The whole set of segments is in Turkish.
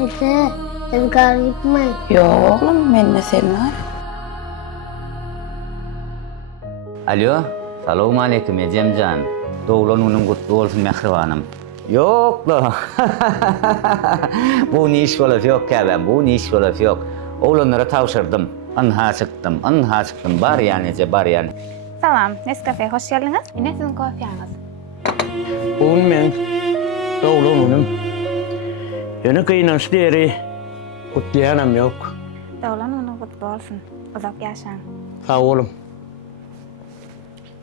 Ete, sen garip mi? Yok oğlum, ben de seni var. Alo, salamu aleyküm Ecemcan. Doğulanının kutlu olsun Mehribanım. Yok la. Bu ne iş olaf yok ya ben, bu ne iş olaf yok. Oğlanlara tavşırdım, anha çıktım, bar yani Ece, bar yani. Salam, Nescafe hoş geldiniz. Yine sizin kahveniz. Bugün men doğulanının yeni kıynaşlı yeri kutlayanım yok. Doğulan onu kutlu olsun. Uzak yaşayın. Sağ olun.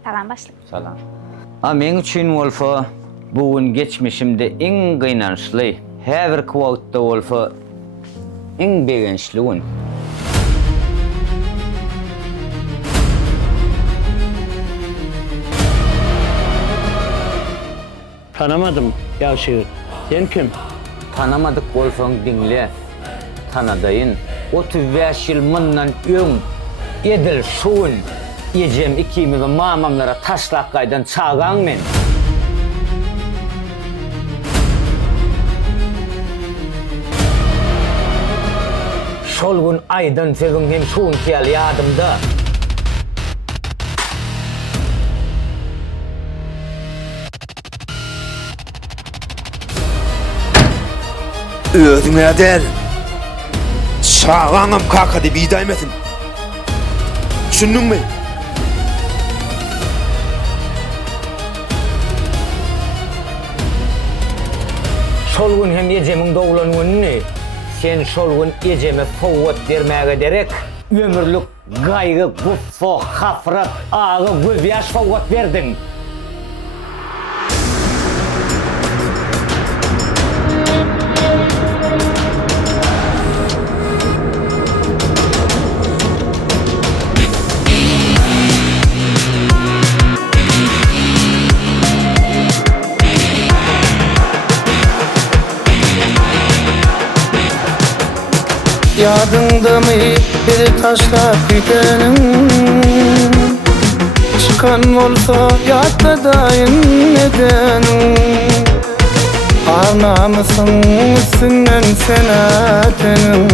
Salam başlayın. Salam. Men üçün Wolf'a bugün geçmişimde en kıynaşlı, her bir kuvvetle Wolf'a en beğençliğin. Tanımadım Yaşır. Sen kim? Tanımadık Wolf'un dinle, tanıdayın. 35 yıl mından ön, edil şuun, Ecem ikimi ve mamamlara taşlak kaydan çağan men. Şol gün aydan sevin hem şuun kiyal yadımda. Özüne der. Sağanım kaka de bidaymesin. Düşündün mü? Şol gün hem Ecem'in doğulanını, sen şol gün Ecem'e fuvvet vermeye gerek, ömürlük gaygı, guffo, hafrat, ağı, göz fuvvet verdin. Yadında mı bir taşla gidenim? Çıkan olsa yadda dayın nedenim? Arnamısın üstünden senatenim?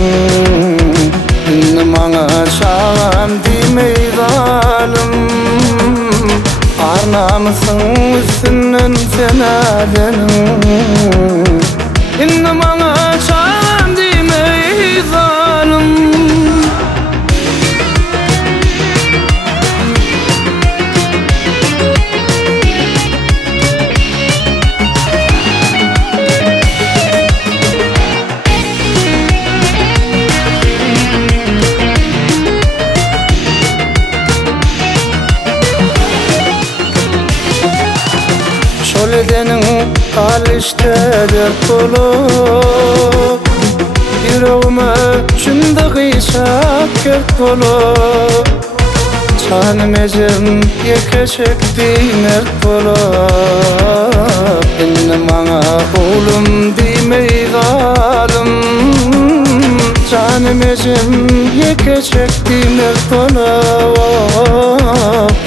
İndim ana çağam dimey zalim. Arnamısın üstünden senatenim? İndim ana çağam dimey zalim. Şöledenin kalıştedir kulu, yüreğime şimdi kıyşak kert kulu. Canım ecem yeke çekti mert kulu. İndim ana oğlum dimey zalim. Canım ecem yeke çekti mert kulu.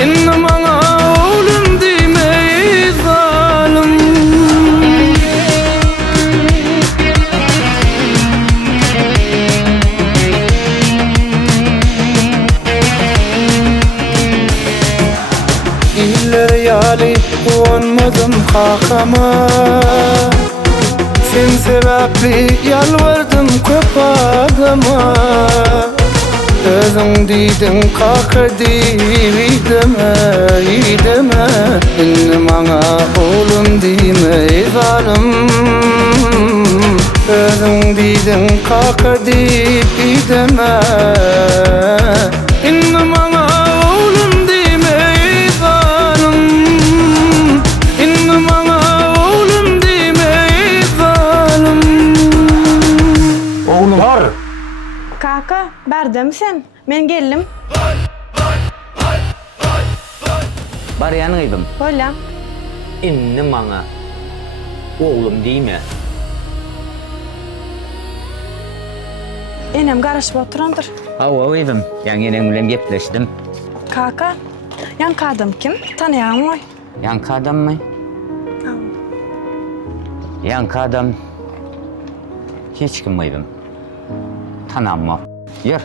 İndim ana oğlum dimey zalim. İller yali olmadım kakama. Sen sebepli yalvardım köp adama. Özün diydin kaka deme, deme. İndim ana oğlum dime zalim. Özün diydin kaka deme. İndim ana oğlum dime zalim. İndim ana oğlum dime zalim. Oğlum var. Kaka, berde misin? Men geldim. Bar yanıydım. Böyle. İnni bana. Oğlum değil mi? Enem karışıp oturandır. Oydım. Yani yine bilen gepleştim. Kaka, yan kadın kim? Tanıyan mı? Yankı adam mı? Yankı adam. Hiç kim maybım. Tananma. Yer.